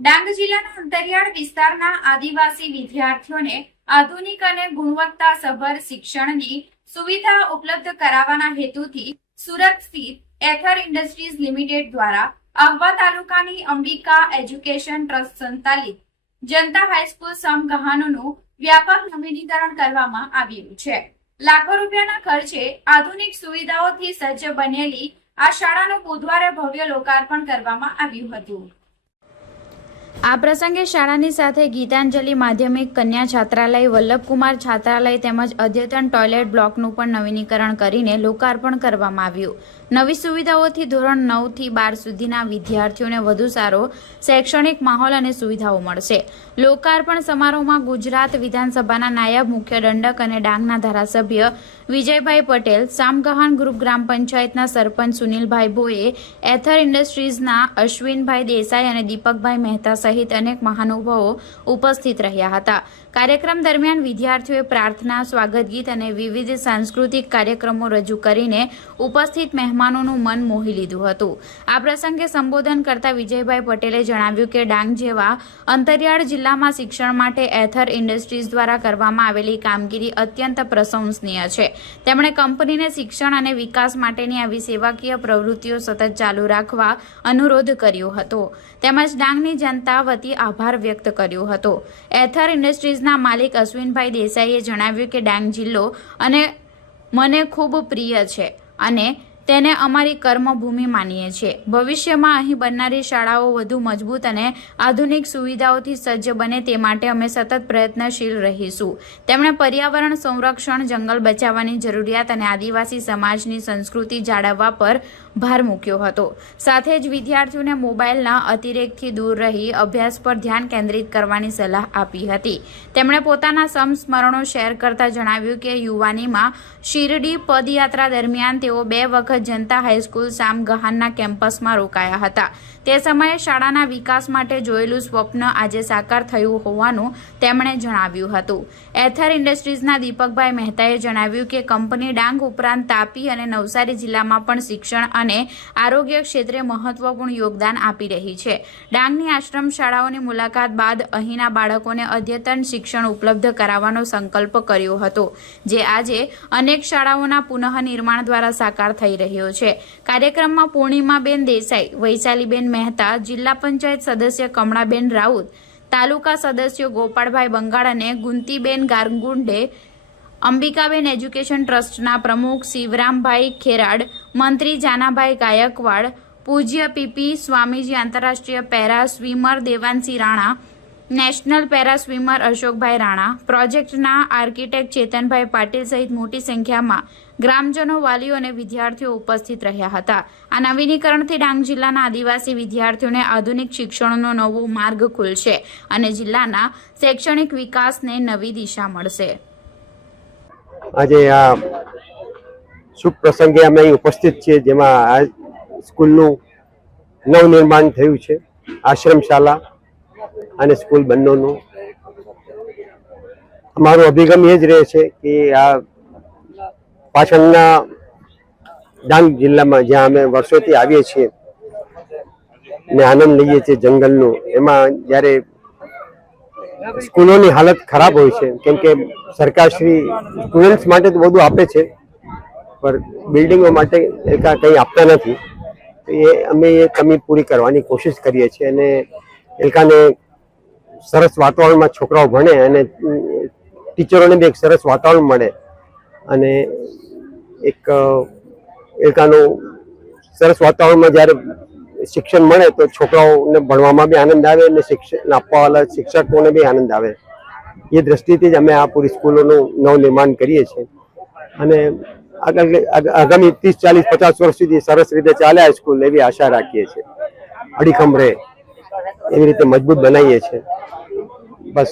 ડાંગ જિલ્લાના અંતરિયાળ વિસ્તારના આદિવાસી વિદ્યાર્થીઓને આધુનિક અને ગુણવત્તાસભર શિક્ષણની સુવિધા ઉપલબ્ધ કરાવવાના હેતુથી સુરત સ્થિત એથર ઇન્ડસ્ટ્રીઝ લિમિટેડ દ્વારા આહવા તાલુકાની અંબિકા એજ્યુકેશન ટ્રસ્ટ સંચાલિત જનતા હાઈસ્કૂલ સમગહાનનું વ્યાપક નવીનીકરણ કરવામાં આવ્યું છે। લાખો રૂપિયાના ખર્ચે આધુનિક સુવિધાઓથી સજ્જ બનેલી આ શાળાનું બુધવારે ભવ્ય લોકાર્પણ કરવામાં આવ્યું હતું। આ પ્રસંગે શાળાની સાથે ગીતાંજલિ માધ્યમિક કન્યા છાત્રાલય, વલ્લભકુમાર છાત્રાલય તેમજ અદ્યતન ટોયલેટ બ્લોકનું પણ નવીનીકરણ કરીને લોકાર્પણ કરવામાં આવ્યું। નવી સુવિધાઓથી ધોરણ 9 થી 12 સુધીના વિદ્યાર્થીઓને વધુ સારો શૈક્ષણિક માહોલ અને સુવિધાઓ મળશે। લોકાર્પણ સમારોહમાં ગુજરાત વિધાનસભાના નાયબ મુખ્ય દંડક અને ડાંગના ધારાસભ્ય વિજયભાઈ પટેલ, સામગહાન ગ્રુપ ગ્રામ પંચાયતના સરપંચ સુનિલભાઈ ભોએ, એથર ઇન્ડસ્ટ્રીઝના અશ્વિનભાઈ દેસાઈ અને દીપકભાઈ મહેતા સહિત અનેક મહાનુભાવો ઉપસ્થિત રહ્યા હતા। કાર્યક્રમ દરમિયાન વિદ્યાર્થીઓએ પ્રાર્થના, સ્વાગત ગીત અને વિવિધ સાંસ્કૃતિક કાર્યક્રમો રજૂ કરીને ઉપસ્થિત મહેમાનોનું મન મોહી લીધું હતું। આ પ્રસંગે સંબોધન કરતા વિજયભાઈ પટેલે જણાવ્યું કે ડાંગ જેવા અંતરિયાળ જિલ્લામાં શિક્ષણ માટે એથર ઇન્ડસ્ટ્રીઝ દ્વારા કરવામાં આવેલી કામગીરી અત્યંત પ્રશંસનીય છે। તેમણે કંપનીને શિક્ષણ અને વિકાસ માટેની આવી સેવાકીય પ્રવૃત્તિઓ સતત ચાલુ રાખવા અનુરોધ કર્યો હતો તેમજ ડાંગની જનતા વતી આભાર વ્યક્ત કર્યો હતો। એથર ઇન્ડસ્ટ્રીઝના માલિક અશ્વિનભાઈ દેસાઈએ જણાવ્યું કે ડાંગ જિલ્લો અને મને ખૂબ પ્રિય છે અને તેને અમારી કર્મભૂમિ માનીએ છીએ। ભવિષ્યમાં અહીં બનનારી શાળાઓ વધુ મજબૂત અને આધુનિક સુવિધાઓથી સજ્જ બને તે માટે અમે સતત પ્રયત્નશીલ રહીશું। તેમણે પર્યાવરણ સંરક્ષણ, જંગલ બચાવવાની જરૂરિયાત અને આદિવાસી સમાજની સંસ્કૃતિ જાળવવા પર ભાર મૂક્યો હતો। સાથે જ વિદ્યાર્થીઓને મોબાઈલના અતિરેકથી દૂર રહી અભ્યાસ પર ધ્યાન કેન્દ્રિત કરવાની સલાહ આપી હતી। તેમણે પોતાના સંસ્મરણો શેર કરતા જણાવ્યું કે યુવાનીમાં શિરડી પદયાત્રા દરમિયાન તેઓ 2 વખત જનતા હાઈસ્કૂલ સામગહાનના કેમ્પસમાં રોકાયા હતા। તે સમયે શાળાના વિકાસ માટે જોયેલું સ્વપ્ન આજે સાકાર થયું હોવાનું તેમણે જણાવ્યું હતું। એથર ઇન્ડસ્ટ્રીઝના દીપકભાઈ મહેતાએ જણાવ્યું કે કંપની ડાંગ ઉપરાંત તાપી અને નવસારી જિલ્લામાં પણ શિક્ષણ અને આરોગ્ય ક્ષેત્રે મહત્વપૂર્ણ યોગદાન આપી રહી છે। ડાંગની આશ્રમ શાળાઓની મુલાકાત બાદ અહીંના બાળકોને અદ્યતન શિક્ષણ ઉપલબ્ધ કરાવવાનો સંકલ્પ કર્યો હતો, જે આજે અનેક શાળાઓના પુનઃનિર્માણ દ્વારા સાકાર થઈ રહ્યો છે। કાર્યક્રમમાં પૂર્ણિમાબેન દેસાઈ, વૈશાલીબેન મહેતા, જિલ્લા પંચાયત સદસ્ય કમળાબેન રાઉત, તાલુકા સદસ્યો ગોપાળભાઈ બંગાળ અને ગુંતીબેન ગારગુંડે, અંબિકાબેન એજ્યુકેશન ટ્રસ્ટના પ્રમુખ શિવરામભાઈ ખેરાડ, મંત્રી જાનાભાઈ ગાયકવાડ, પૂજ્ય પીપી સ્વામીજી, આંતરરાષ્ટ્રીય para swimmer Devanshi Rana, national para swimmer Ashokbhai Rana, પ્રોજેક્ટના આર્કિટેક્ટ ચેતનભાઈ પાટીલ સહિત મોટી સંખ્યામાં ગ્રામજનો, વાલીઓ અને વિદ્યાર્થીઓ ઉપસ્થિત રહ્યા હતા। આ નવીનીકરણથી ડાંગ જિલ્લાના આદિવાસી વિદ્યાર્થીઓને આધુનિક શિક્ષણનો નવો માર્ગ ખુલશે અને જિલ્લાના શૈક્ષણિક વિકાસને નવી દિશા મળશે। આજે આ શુભ પ્રસંગે અમે અહીં ઉપસ્થિત છીએ, જેમાં આ સ્કૂલનું નવનિર્માણ થયું છે। આશ્રમ શાળા અને સ્કૂલ બંનેનું અમારો અભિગમ એ જ રહે છે કે આ પાછળના ડાંગ જિલ્લામાં જ્યાં અમે વર્ષોથી આવીએ છીએ ને આનંદ લઈએ છીએ જંગલનું, એમાં જ્યારે સ્કૂલોની હાલત ખરાબ હોય છે, કેમ કે સરકારશ્રી સ્ટુડન્ટ્સ માટે તો બધું આપે છે પણ બિલ્ડિંગો માટે કંઈ આપતા નથી। અમે એ કમી પૂરી કરવાની કોશિશ કરીએ છીએ અને એ લોકોને સરસ વાતાવરણમાં છોકરાઓ ભણે અને ટીચરોને બી એક સરસ વાતાવરણ મળે અને એક એ લોકોનું સરસ વાતાવરણમાં જ્યારે શિક્ષણ મળે તો છોકરાઓને ભણવામાં બી આનંદ આવે અને શિક્ષણ આપવાવાળા શિક્ષકોને બી આનંદ આવે। એ દ્રષ્ટિથી જ અમે આ પૂરી સ્કૂલોનું નવનિર્માણ કરીએ છીએ અને આગામી 30, 40, 50 વર્ષ સુધી સરસ રીતે ચાલે આ સ્કૂલ, એવી આશા રાખીએ છીએ। અડીખમ રહે એવી રીતે મજબૂત બનાવીએ છીએ। બસ